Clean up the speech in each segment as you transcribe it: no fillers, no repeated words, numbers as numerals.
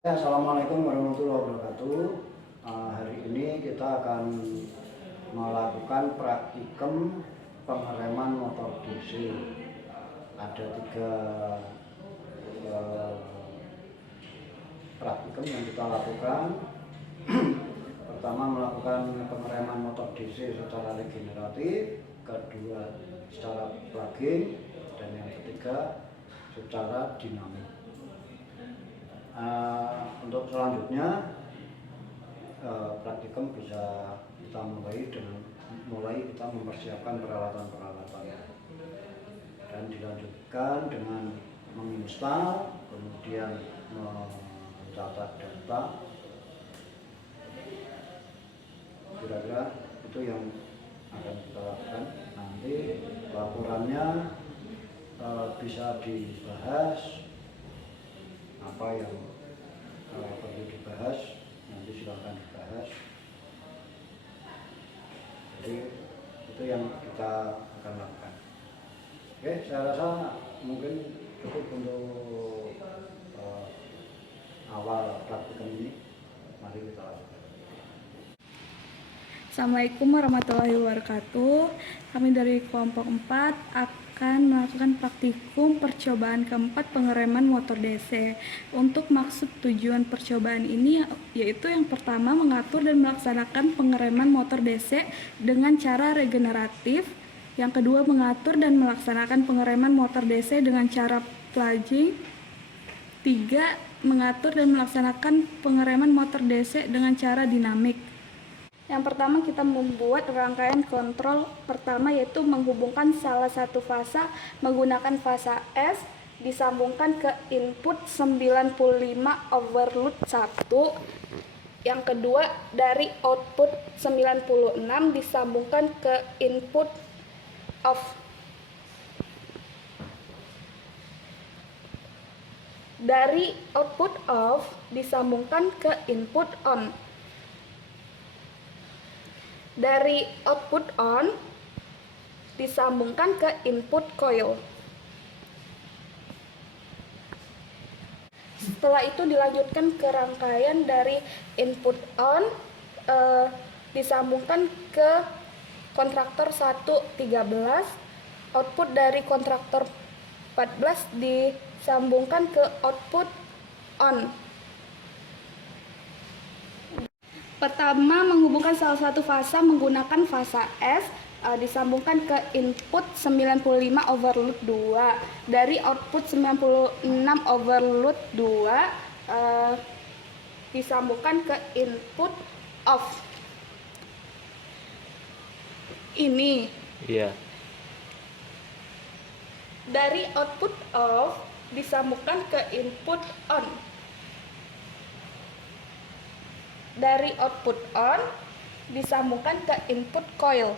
Ya, Assalamualaikum warahmatullahi wabarakatuh. Hari ini kita akan melakukan praktikum pengereman motor DC. Ada tiga praktikum yang kita lakukan. Pertama, melakukan pengereman motor DC secara regeneratif, kedua secara plug-in, dan yang ketiga secara dinamik. Untuk selanjutnya praktikum bisa kita mulai kita mempersiapkan peralatan-peralatan dan dilanjutkan dengan menginstal, kemudian mencatat data. Kira-kira itu yang akan kita lakukan. Nanti laporannya bisa dibahas apa yang perlu dibahas, nanti silahkan dibahas. Jadi itu yang kita akan lakukan. Oke, saya rasa mungkin cukup untuk awal praktikum ini. Mari kita lanjutkan. Assalamualaikum warahmatullahi wabarakatuh. Kami dari kelompok 4 akan melakukan praktikum percobaan keempat pengereman motor DC. Untuk maksud tujuan percobaan ini yaitu yang pertama mengatur dan melaksanakan pengereman motor DC dengan cara regeneratif. Yang kedua mengatur dan melaksanakan pengereman motor DC dengan cara plugin. 3. Mengatur dan melaksanakan pengereman motor DC dengan cara dinamik. Yang pertama kita membuat rangkaian kontrol pertama yaitu menghubungkan salah satu fasa menggunakan fasa S disambungkan ke input 95 overload 1. Yang kedua dari output 96 disambungkan ke input off. Dari output off disambungkan ke input on. Dari output on disambungkan ke input coil. Setelah itu dilanjutkan ke rangkaian dari input on disambungkan ke kontraktor 113, output dari kontraktor 14 disambungkan ke output on. Pertama, menghubungkan salah satu fasa menggunakan fasa S disambungkan ke input 95 overload 2. Dari output 96 overload 2 disambungkan ke input off. Ini. Iya. Dari output off disambungkan ke input on. Dari output on disambungkan ke input coil.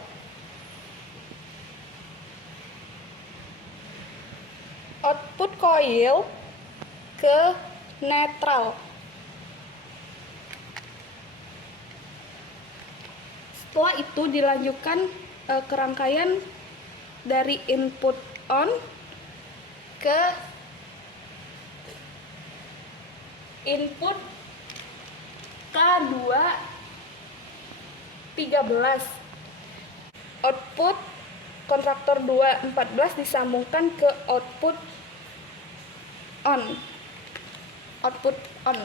Output coil ke netral. Setelah itu dilanjutkan ke rangkaian dari input on ke input K2 13. Output kontraktor 2 14 disambungkan ke output on. Output on.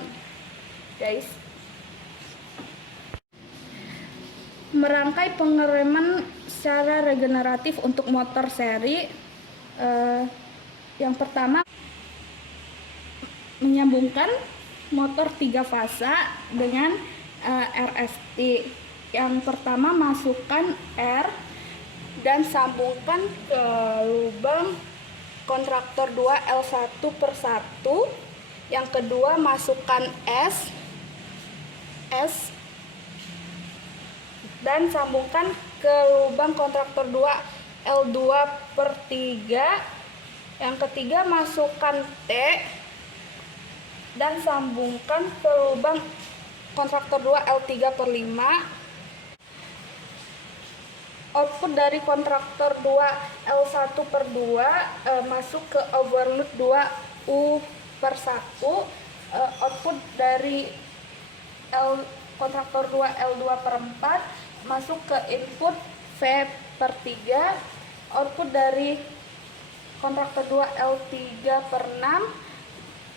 Guys. Merangkai pengereman secara regeneratif untuk motor seri. Yang pertama menyambungkan motor 3 fasa dengan RST. Yang pertama masukkan R dan sambungkan ke lubang kontraktor 2 L1 per 1. Yang kedua masukkan S dan sambungkan ke lubang kontraktor 2 L2 per 3. Yang ketiga masukkan T dan sambungkan ke lubang kontraktor 2 L3 per 5. Output dari kontraktor 2 L1 per 2 masuk ke overload 2 U per 1 output dari kontraktor 2 L2/4 masuk ke input V/3, output dari kontraktor 2 L3/6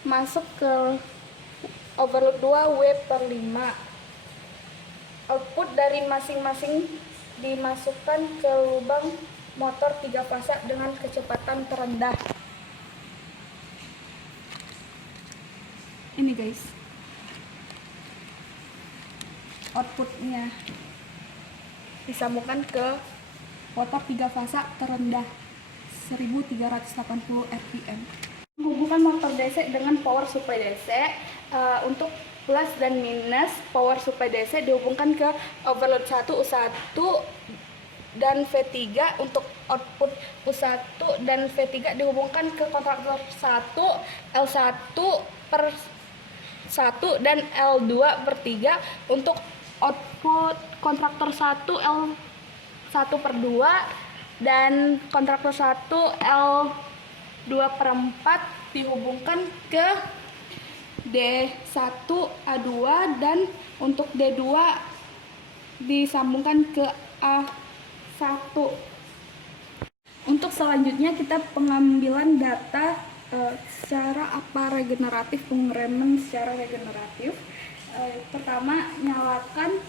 masuk ke overload 2 W/5. Output dari masing-masing dimasukkan ke lubang motor 3 fasa dengan kecepatan terendah. Ini guys, outputnya disambungkan ke motor 3 fasa terendah 1380 rpm. Menghubungkan motor DC dengan power supply DC. Untuk plus dan minus power supply DC dihubungkan ke overload 1 U1 dan V3. Untuk output U1 dan V3 dihubungkan ke kontraktor 1 L1/1 dan L2/3. Untuk output kontraktor 1 L1/2 dan kontraktor 1 L2/4 dihubungkan ke D1A2 dan untuk D2 disambungkan ke A1. Untuk selanjutnya kita pengambilan data secara regeneratif, pengereman secara regeneratif. Pertama, nyalakan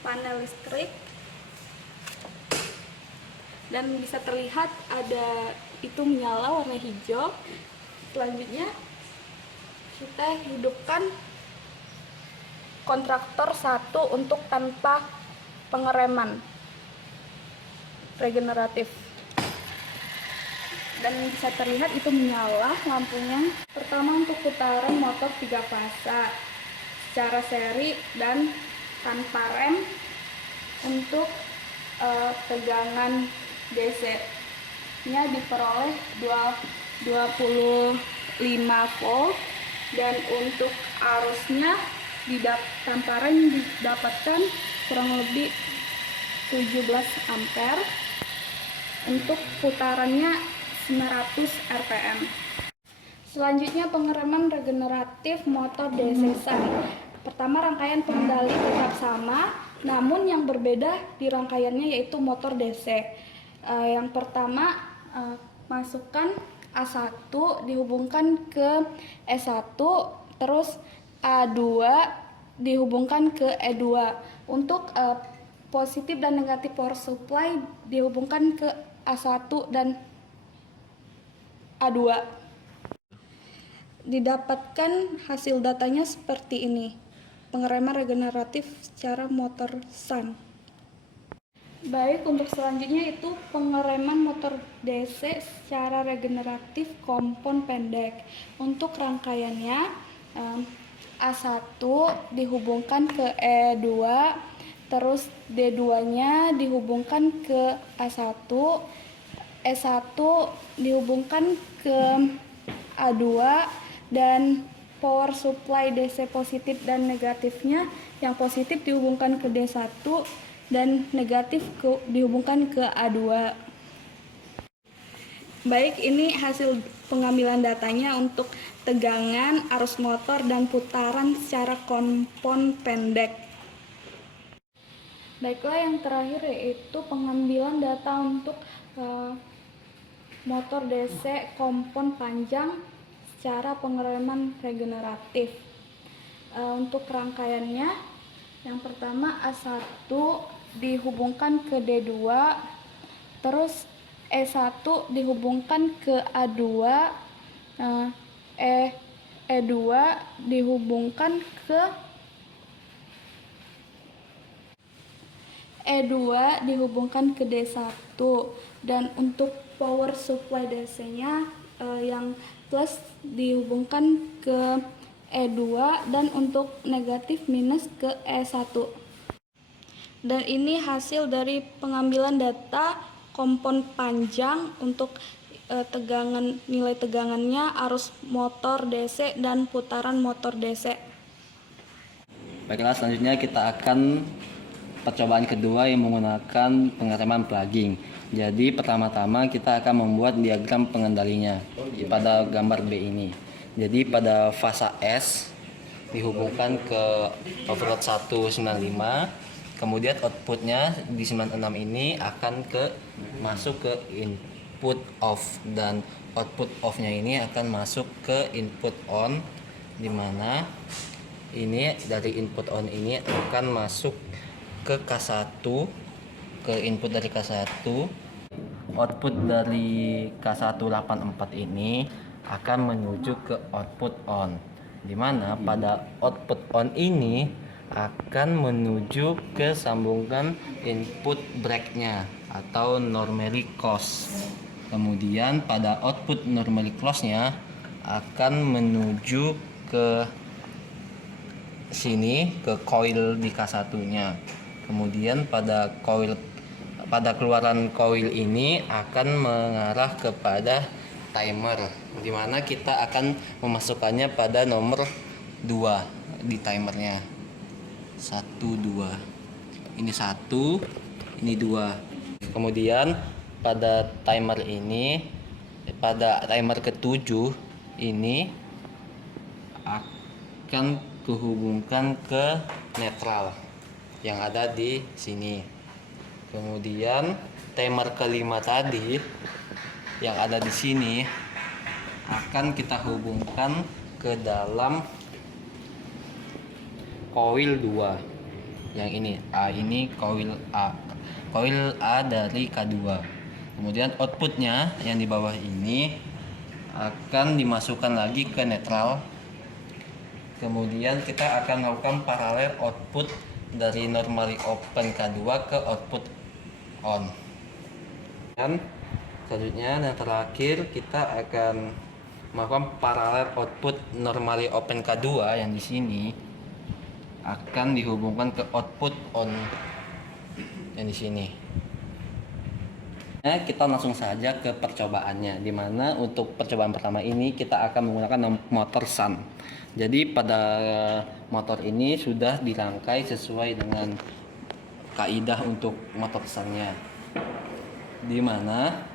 panel listrik dan bisa terlihat ada itu menyala warna hijau. Selanjutnya kita hidupkan kontraktor 1 untuk tanpa pengereman regeneratif dan bisa terlihat itu menyala lampunya. Pertama, untuk putaran motor 3 fasa secara seri dan tanpa rem. Untuk tegangan DC nya diperoleh 25 volt dan untuk arusnya tanpa rem didapatkan kurang lebih 17 ampere. Untuk putarannya 900 rpm. Selanjutnya, pengereman regeneratif motor DC Sun. Pertama, rangkaian pengendali tetap sama, namun yang berbeda di rangkaiannya yaitu motor DC. Yang pertama, masukkan A1 dihubungkan ke E1, terus A2 dihubungkan ke E2. Untuk positif dan negatif power supply dihubungkan ke A1 dan A2. Didapatkan hasil datanya seperti ini. Pengereman regeneratif secara motor Sun. Baik, untuk selanjutnya itu pengereman motor DC secara regeneratif kompon pendek. Untuk rangkaiannya A1 dihubungkan ke E2, terus D2-nya dihubungkan ke A1, E1 dihubungkan ke A2 dan power supply DC positif dan negatifnya, yang positif dihubungkan ke D1 dan negatif dihubungkan ke A2. Baik, ini hasil pengambilan datanya untuk tegangan, arus motor, dan putaran secara kompon pendek. Baiklah, yang terakhir yaitu pengambilan data untuk motor DC kompon panjang secara pengereman regeneratif. Untuk rangkaiannya, yang pertama A1 dihubungkan ke D2, terus E1 dihubungkan ke A2, E2 dihubungkan ke D1 dan untuk power supply DC-nya yang plus dihubungkan ke E2 dan untuk negatif minus ke E1. Dan ini hasil dari pengambilan data kompon panjang untuk nilai tegangannya, arus motor DC, dan putaran motor DC. Baiklah, selanjutnya kita akan percobaan kedua yang menggunakan pengereman plugging. Jadi pertama-tama kita akan membuat diagram pengendalinya pada gambar B ini. Jadi pada fasa S dihubungkan ke overload 195, kemudian outputnya di 96 ini akan masuk ke input off, dan output off-nya ini akan masuk ke input on, di mana ini dari input on ini akan masuk ke K1, ke input dari K1. Output dari K184 ini akan menuju ke output on, di mana pada output on ini akan menuju ke sambungan input break-nya atau normally close. Kemudian pada output normally close-nya akan menuju ke sini, ke coil di K1-nya. Kemudian pada keluaran coil ini akan mengarah kepada timer, di mana kita akan memasukkannya pada nomor 2 di timernya. 1 2. Ini 1, ini 2. Kemudian pada timer ini, pada timer ke-7 ini akan kehubungkan ke netral yang ada di sini. Kemudian timer ke-5 tadi yang ada di sini akan kita hubungkan ke dalam coil 2 yang ini. Ini coil A dari K2. Kemudian outputnya yang di bawah ini akan dimasukkan lagi ke netral. Kemudian kita akan melakukan paralel output dari normally open K2 ke output on. Dan selanjutnya yang terakhir kita akan melakukan paralel output normally open K2 yang di sini akan dihubungkan ke output on yang di sini. Nah, kita langsung saja ke percobaannya, di mana untuk percobaan pertama ini kita akan menggunakan motor Sun. Jadi pada motor ini sudah dirangkai sesuai dengan kaidah untuk motor Sun-nya, di mana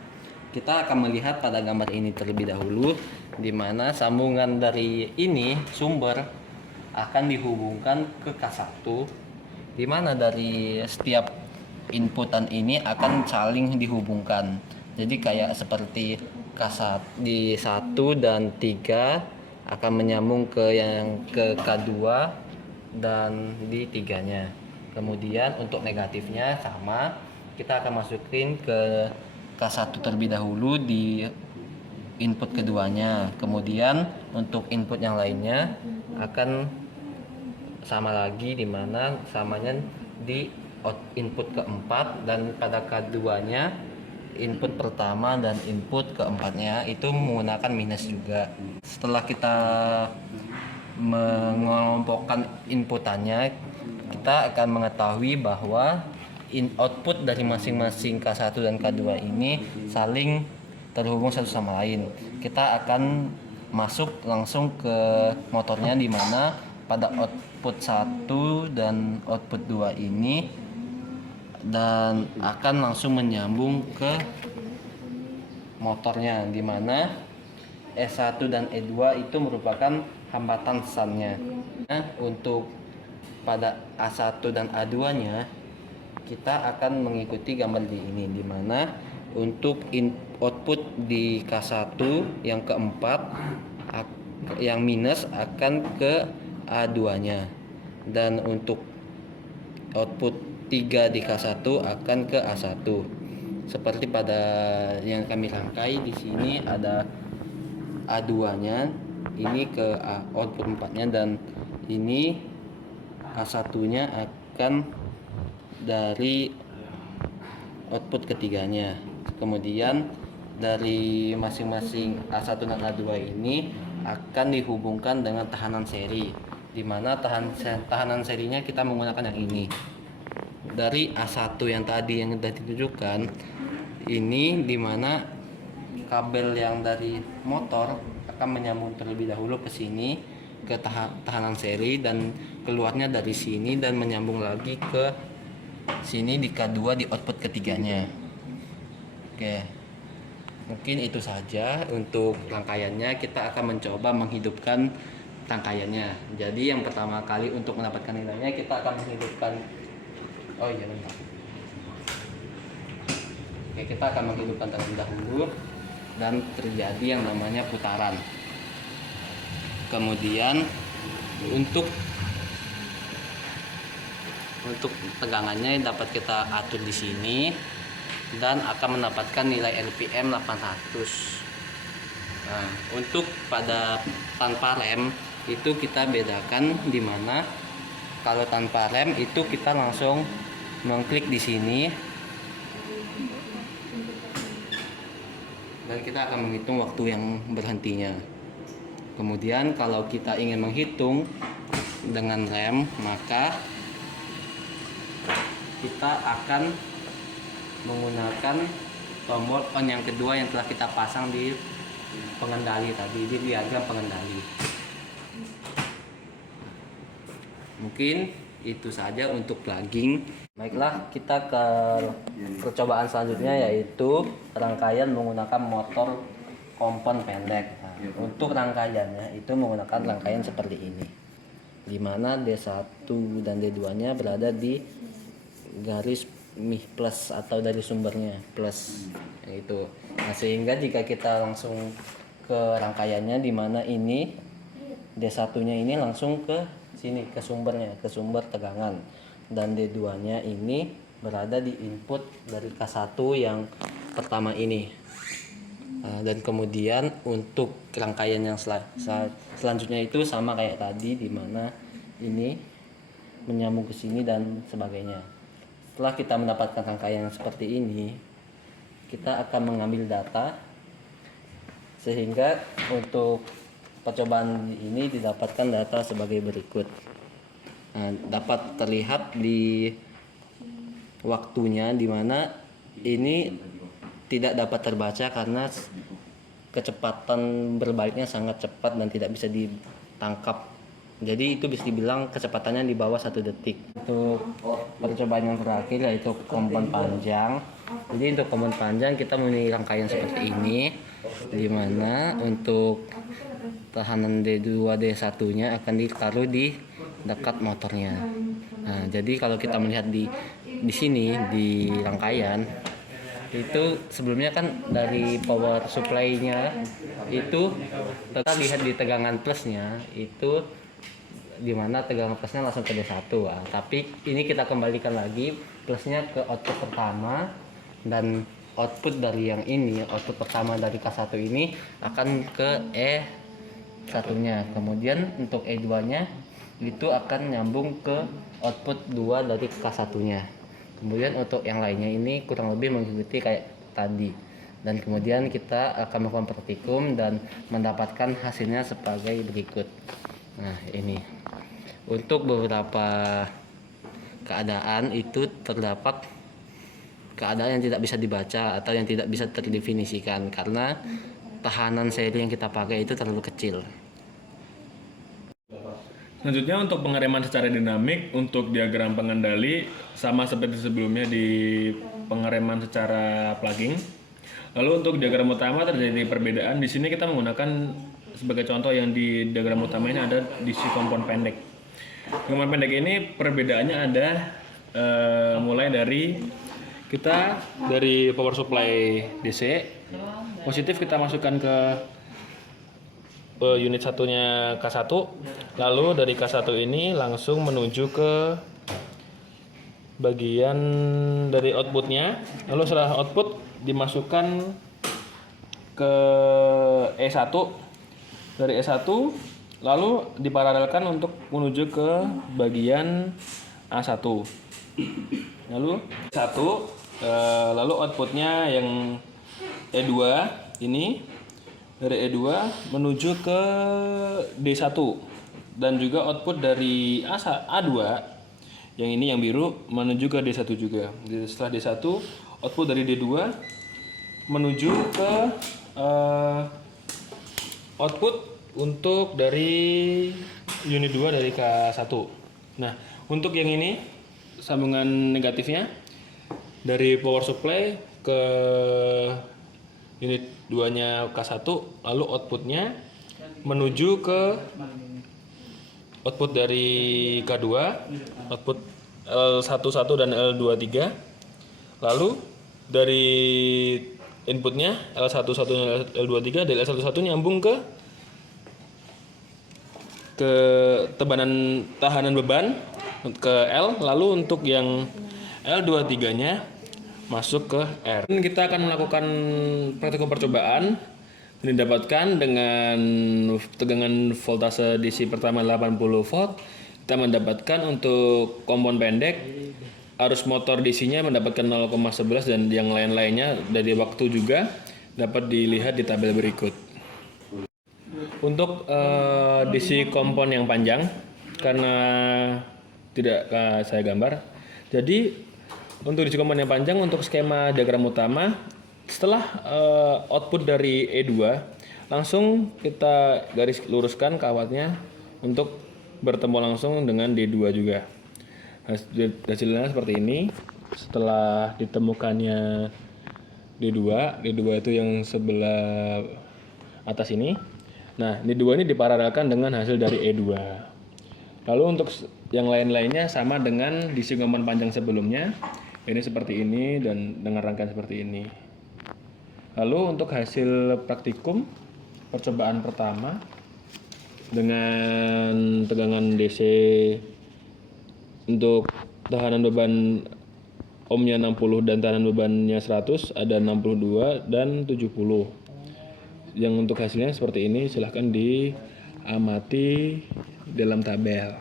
kita akan melihat pada gambar ini terlebih dahulu, di mana sambungan dari ini sumber akan dihubungkan ke K1, di mana dari setiap inputan ini akan saling dihubungkan. Jadi kayak seperti K1 di 1 dan 3 akan menyambung ke K2 dan di 3-nya. Kemudian untuk negatifnya sama, kita akan masukin ke K1 terlebih dahulu di input keduanya. Kemudian untuk input yang lainnya akan sama lagi, di mana samanya di input keempat, dan pada K2-nya input pertama dan input keempatnya itu menggunakan minus juga. Setelah kita mengelompokkan inputannya, kita akan mengetahui bahwa output dari masing-masing K1 dan K2 ini saling terhubung satu sama lain. Kita akan masuk langsung ke motornya, di mana pada output 1 dan output 2 ini dan akan langsung menyambung ke motornya, di mana E1 dan E2 itu merupakan hambatan Sun-nya. Nah, untuk pada A1 dan A2-nya kita akan mengikuti gambar di ini, di mana untuk output di K1 yang keempat yang minus akan ke A2-nya, dan untuk output 3 di K1 akan ke A1. Seperti pada yang kami rangkai di sini, ada A2-nya ini ke output 4-nya, dan ini A1-nya akan dari output ketiganya. Kemudian dari masing-masing A1 dan A2 ini akan dihubungkan dengan tahanan seri, di mana tahanan serinya kita menggunakan yang ini. Dari A1 yang tadi yang sudah ditunjukkan ini, di mana kabel yang dari motor akan menyambung terlebih dahulu ke sini, ke tahanan seri, dan keluarnya dari sini dan menyambung lagi ke sini di K2 di output ketiganya. Oke. Mungkin itu saja untuk rangkaiannya. Kita akan mencoba menghidupkan rangkaiannya. Jadi yang pertama kali untuk mendapatkan nilainya kita akan menghidupkan. Oh iya bentar. Oke, kita akan menghidupkan terlebih dahulu dan terjadi yang namanya putaran. Kemudian untuk tegangannya dapat kita atur di sini dan akan mendapatkan nilai RPM 800. Nah, untuk pada tanpa rem itu kita bedakan di mana. Kalau tanpa rem itu kita langsung mengklik di sini dan kita akan menghitung waktu yang berhentinya. Kemudian kalau kita ingin menghitung dengan rem, maka kita akan menggunakan tombol on yang kedua yang telah kita pasang di pengendali tadi, di diagram pengendali. Mungkin itu saja untuk plugging. Baiklah, kita ke percobaan selanjutnya, yaitu rangkaian menggunakan motor kompon pendek. Nah, untuk rangkaiannya itu menggunakan rangkaian seperti ini, di mana D1 dan D2 nya berada di garis mih plus atau dari sumbernya plus itu. Nah, sehingga jika kita langsung ke rangkaiannya, di mana ini D1 nya ini langsung ke sini, ke sumbernya, ke sumber tegangan, dan D2 nya ini berada di input dari K1 yang pertama ini. Dan kemudian untuk rangkaian yang selanjutnya itu sama kayak tadi, di mana ini menyambung ke sini dan sebagainya. Setelah kita mendapatkan rangkaian seperti ini, kita akan mengambil data, sehingga untuk percobaan ini didapatkan data sebagai berikut. Nah, dapat terlihat di waktunya, di mana ini tidak dapat terbaca karena kecepatan berbaliknya sangat cepat dan tidak bisa ditangkap. Jadi itu bisa dibilang kecepatannya di bawah 1 detik. Untuk percobaan yang terakhir yaitu kompon panjang. Jadi untuk kompon panjang kita memiliki rangkaian seperti ini, di mana untuk tahanan D2 D1 nya akan ditaruh di dekat motornya. Nah, jadi kalau kita melihat di sini di rangkaian itu sebelumnya kan dari power supply-nya itu kita lihat di tegangan plusnya itu, di mana tegangan plusnya langsung ke D1. Nah, tapi ini kita kembalikan lagi plusnya ke output pertama, dan output dari yang ini, output pertama dari K1 ini akan ke E1 nya. Kemudian untuk E2 nya itu akan nyambung ke output 2 dari K1 nya. Kemudian untuk yang lainnya ini kurang lebih mengikuti kayak tadi. Dan kemudian kita akan melakukan praktikum dan mendapatkan hasilnya sebagai berikut. Nah, ini untuk beberapa keadaan itu terdapat keadaan yang tidak bisa dibaca atau yang tidak bisa terdefinisikan karena tahanan seri yang kita pakai itu terlalu kecil. Selanjutnya untuk pengereman secara dinamik, untuk diagram pengendali sama seperti sebelumnya di pengereman secara plugging. Lalu untuk diagram utama terjadi perbedaan. Di sini kita menggunakan sebagai contoh yang di diagram utama ini ada DC kompon pendek. Kompon pendek ini perbedaannya ada mulai dari kita dari power supply DC positif kita masukkan ke unit satunya K1, lalu dari K1 ini langsung menuju ke bagian dari outputnya, lalu setelah output dimasukkan ke E1, dari E1 lalu diparalelkan untuk menuju ke bagian A1, lalu lalu outputnya yang E2 ini dari E2 menuju ke D1, dan juga output dari A2 yang ini yang biru menuju ke D1 juga. Jadi setelah D1 output dari D2 menuju ke output untuk dari unit 2 dari K1. Nah, untuk yang ini sambungan negatifnya dari power supply ke unit 2-nya K1, lalu outputnya menuju ke output dari K2, output L11 dan L23. Lalu dari inputnya L11 dan L23, dari L11 nyambung ke tahanan beban ke L, lalu untuk yang L23-nya masuk ke R. Kita akan melakukan praktikum percobaan didapatkan dengan tegangan voltase DC pertama 80 volt. Kita mendapatkan untuk kompon pendek arus motor DC-nya mendapatkan 0,11 dan yang lain-lainnya dari waktu juga dapat dilihat di tabel berikut. Untuk DC kompon yang panjang, karena tidak saya gambar, jadi untuk DC kompon yang panjang untuk skema diagram utama, setelah output dari E2 langsung kita garis luruskan kawatnya untuk bertemu langsung dengan D2 juga. Hasilnya seperti ini. Setelah ditemukannya D2 itu yang sebelah atas ini. Nah, D2 ini diparalelkan dengan hasil dari E2. Lalu untuk yang lain-lainnya sama dengan DC kompon panjang sebelumnya. Ini seperti ini dan dengan rangkaian seperti ini. Lalu untuk hasil praktikum percobaan pertama dengan tegangan DC untuk tahanan beban ohmnya 60 dan tahanan bebannya 100 ada 62 dan 70. Yang untuk hasilnya seperti ini, silahkan diamati dalam tabel.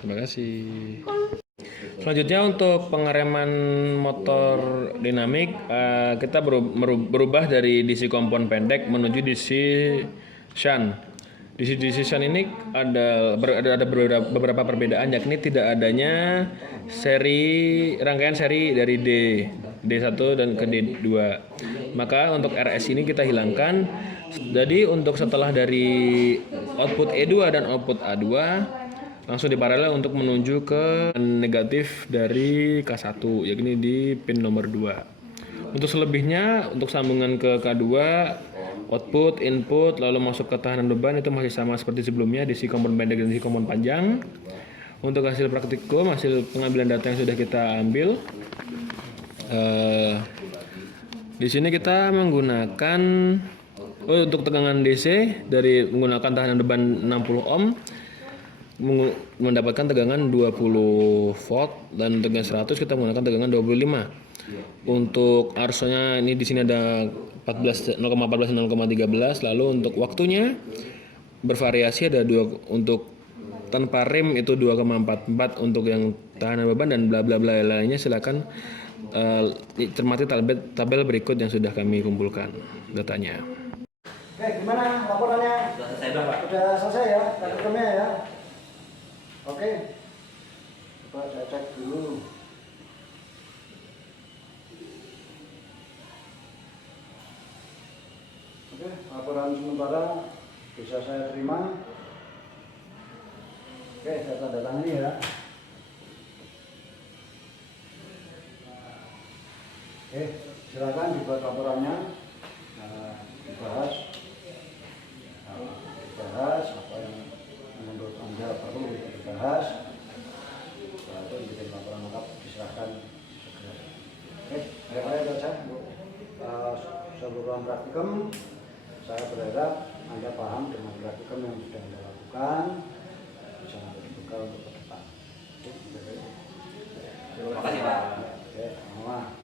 Terima kasih. Selanjutnya untuk pengereman motor dinamik, kita berubah dari DC kompon pendek menuju DC shunt. DC shunt ini ada beberapa perbedaan, yakni tidak adanya rangkaian seri dari D1 dan ke D2. Maka untuk RS ini kita hilangkan. Jadi untuk setelah dari output E2 dan output A2 langsung diparalel untuk menuju ke negatif dari K1, yakni di pin nomor 2. Untuk selebihnya, untuk sambungan ke K2, output, input, lalu masuk ke tahanan beban itu masih sama seperti sebelumnya, DC kompon pendek dan DC kompon panjang. Untuk hasil praktikum, hasil pengambilan data yang sudah kita ambil, di sini kita menggunakan untuk tegangan DC dari menggunakan tahanan beban 60 ohm mendapatkan tegangan 20 volt dan tegangan 100 kita menggunakan tegangan 25. Untuk arusnya ini di sini ada 0,14 0,13. Lalu untuk waktunya bervariasi, ada untuk tanpa rem itu 2,44, untuk yang tahanan beban dan bla bla bla lainnya silakan cermati tabel berikut yang sudah kami kumpulkan datanya. Oke, gimana laporannya? Sudah selesai, Pak. Sudah selesai ya, praktikumnya ya. Oke, coba saya cek dulu. Oke, laporan sementara bisa saya terima. Oke, saya tanda tangani ya. Oke, silakan dibuat laporannya. Dibahas apa yang menurut Anda perlu dibahas, lalu bikin laporan lengkap diserahkan segera. Oke, baik saja untuk seluruhan praktikum. Saya berharap Anda paham dengan praktikum yang sudah Anda lakukan, bisa menjadi bekal untuk ke depan. Terima kasih, Pak. Oke, sama.